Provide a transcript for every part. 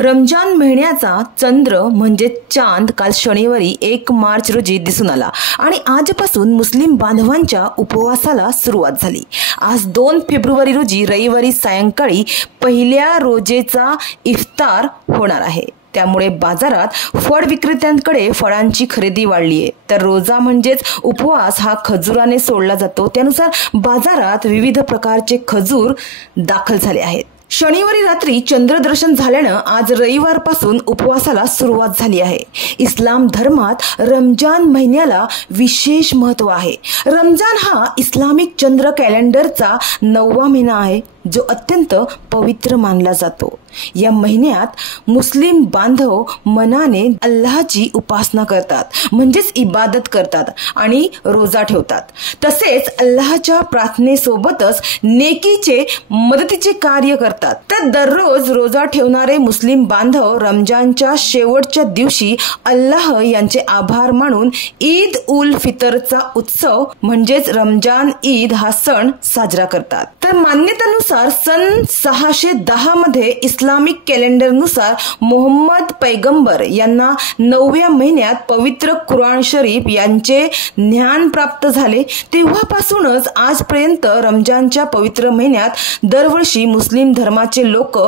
रमजान महिन्याचा चंद्र म्हणजे चांद काल शनिवारी 1 मार्च रोजी दिसून आला आणि आजपासून मुस्लिम बांधवांच्या उपवासाला सुरुवात झाली। आज 2 फेब्रुवारी रोजी रविवारी सायंकाळी पहिल्या रोजेचा इफ्तार होणार आहे। त्यामुळे बाजारात फळ विक्रेत्यांकडे फळांची खरेदी वाढली आहे। तर रोजा म्हणजेच उपवास हा खजुराने सोडला जातो, त्यानुसार बाजारात विविध प्रकारचे खजूर दाखल झाले आहेत। शनिवारी रात्री चंद्रदर्शन झाल्यानं आज रविवारपासून उपवासाला सुरुवात झाली आहे। इस्लाम धर्मात रमजान महिन्याला विशेष महत्त्व आहे। रमजान हा इस्लामिक चंद्र कॅलेंडरचा 9वा महिना आहे, जो अत्यंत पवित्र मानला जातो। या महिन्यात मुस्लिम बांधव मनाने अल्लाहची उपासना करतात, म्हणजेच इबादत करतात आणि रोजा ठेवतात। तसेच अल्लाहच्या प्रार्थनेसोबतच नेकीचे मदतीचे कार्य करतात। तर दररोज रोजा ठेवणारे मुस्लिम बांधव रमजानच्या शेवटच्या दिवशी अल्लाह यांचे आभार मानून ईद उल फितरचा उत्सव म्हणजेच रमजान ईद हा सण साजरा करतात। तर मान्यतेनुसार सन 610 मध्ये इस्लामिक कॅलेंडरनुसार मोहम्मद पैगंबर यांना 9व्या महिन्यात पवित्र कुराण शरीफ यांचे ज्ञान प्राप्त झाले। तेव्हापासूनच आजपर्यंत रमजानच्या पवित्र महिन्यात दरवर्षी मुस्लिम धर्माचे लोक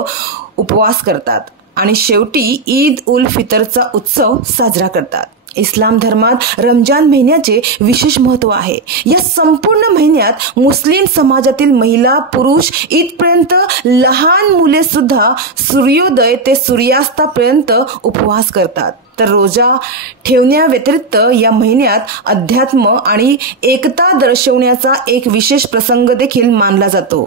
उपवास करतात आणि शेवटी ईद उल फितरचा उत्सव साजरा करतात। इस्लाम धर्मात रमजान महिन्याचे विशेष महत्त्व आहे। या संपूर्ण महिन्यात मुस्लिम समाजातील महिला पुरुष ईदपर्यंत लहान मुले सुद्धा सूर्योदय ते सूर्यास्तापर्यंत उपवास करतात। तर रोजा ठेवण्याव्यतिरिक्त या महिन्यात अध्यात्म आणि एकता दर्शवण्याचा एक विशेष प्रसंग देखील मानला जातो।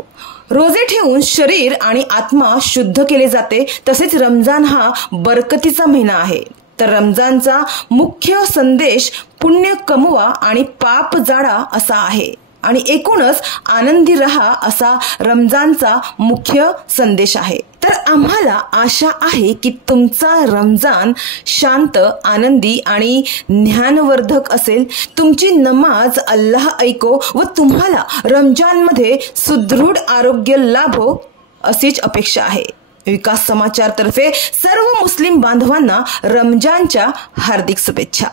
रोजे ठेवून शरीर आणि आत्मा शुद्ध केले जाते। तसेच रमजान हा बरकतीचा महिना आहे। तर रमजानचा मुख्य संदेश पुण्य कमवा आणि पाप जाळा असा आहे आणि एकूणच आनंदी रहा असा रमजानचा मुख्य संदेश आहे। तर आम्हाला आशा आहे की तुमचा रमजान शांत, आनंदी आणि ज्ञानवर्धक असेल। तुमची नमाज अल्लाह ऐको व तुम्हाला रमजानमध्ये सुदृढ आरोग्य लाभो अशीच अपेक्षा आहे। विकास समाचार तर्फे सर्व मुस्लिम बांधवांना रमजानच्या हार्दिक शुभेच्छा।